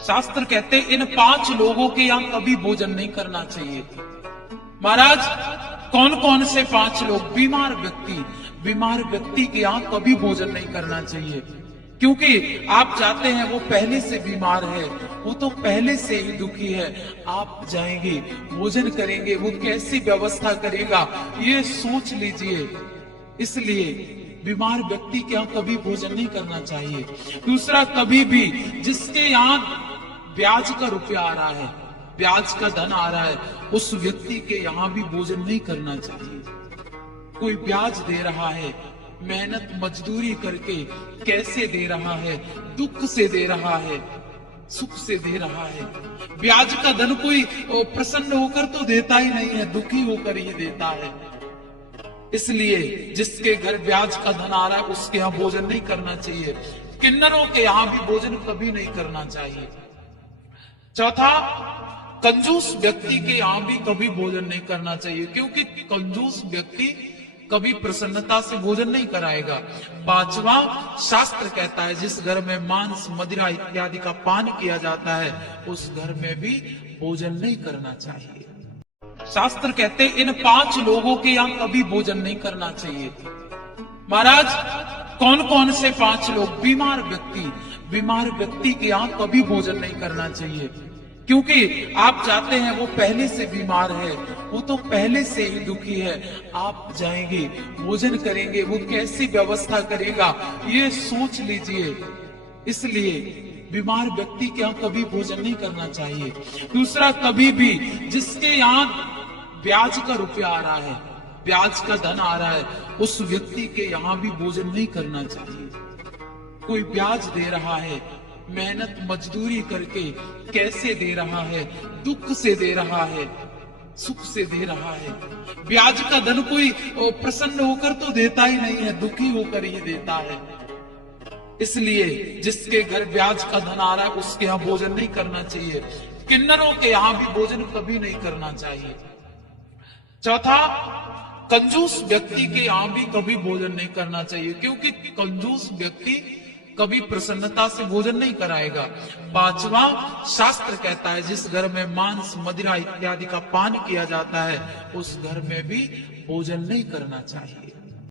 शास्त्र कहते इन 5 लोगों के यहां कभी भोजन नहीं करना चाहिए। महाराज कौन कौन से 5 लोग? बीमार व्यक्ति के यहां कभी भोजन नहीं करना चाहिए, क्योंकि आप जाते हैं वो पहले से बीमार है, वो तो पहले से ही दुखी है। आप जाएंगे भोजन करेंगे, वो कैसी व्यवस्था करेगा ये सोच लीजिए। इसलिए बीमार व्यक्ति के यहां कभी भोजन नहीं करना चाहिए। दूसरा, कभी भी जिसके यहां ब्याज का रुपया आ रहा है, ब्याज का धन आ रहा है, उस व्यक्ति के यहां भी भोजन नहीं करना चाहिए। कोई ब्याज दे रहा है, मेहनत मजदूरी करके कैसे दे रहा है, दुख से दे रहा है, सुख से दे रहा है। ब्याज का धन कोई प्रसन्न होकर तो देता ही नहीं है, दुखी होकर ही देता है। इसलिए जिसके घर ब्याज का धन आ रहा है उसके यहां भोजन नहीं करना चाहिए। किन्नरों के यहां भी भोजन कभी नहीं करना चाहिए। चौथा, कंजूस व्यक्ति के यहां भी कभी भोजन नहीं करना चाहिए, क्योंकि कंजूस व्यक्ति कभी प्रसन्नता से भोजन नहीं कराएगा। पांचवा, शास्त्र कहता है जिस घर में मांस मदिरा इत्यादि का पान किया जाता है उस घर में भी भोजन नहीं करना चाहिए। शास्त्र कहते इन 5 लोगों के यहां कभी भोजन नहीं करना चाहिए। महाराज कौन कौन से 5 लोग? बीमार व्यक्ति के यहां कभी भोजन नहीं करना चाहिए, क्योंकि आप जाते हैं वो पहले से बीमार है, वो तो पहले से ही दुखी है। आप जाएंगे भोजन करेंगे, वो कैसी व्यवस्था करेगा ये सोच लीजिए। इसलिए बीमार व्यक्ति के यहां कभी भोजन नहीं करना चाहिए। दूसरा, कभी भी जिसके यहां ब्याज का रुपया आ रहा है, ब्याज का धन आ रहा है, उस व्यक्ति के यहां भी भोजन नहीं करना चाहिए। कोई ब्याज दे रहा है, मेहनत मजदूरी करके कैसे दे रहा है, दुख से दे रहा है, सुख से दे रहा है। ब्याज का धन कोई प्रसन्न होकर तो देता ही नहीं है, दुखी होकर ही देता है। इसलिए जिसके घर ब्याज का धन आ रहा है उसके यहां भोजन नहीं करना चाहिए। किन्नरों के यहां भी भोजन कभी नहीं करना चाहिए। चौथा, कंजूस व्यक्ति के यहां भी कभी भोजन नहीं करना चाहिए, क्योंकि कंजूस व्यक्ति कभी प्रसन्नता से भोजन नहीं कराएगा। पांचवा, शास्त्र कहता है जिस घर में मांस मदिरा इत्यादि का पान किया जाता है उस घर में भी भोजन नहीं करना चाहिए।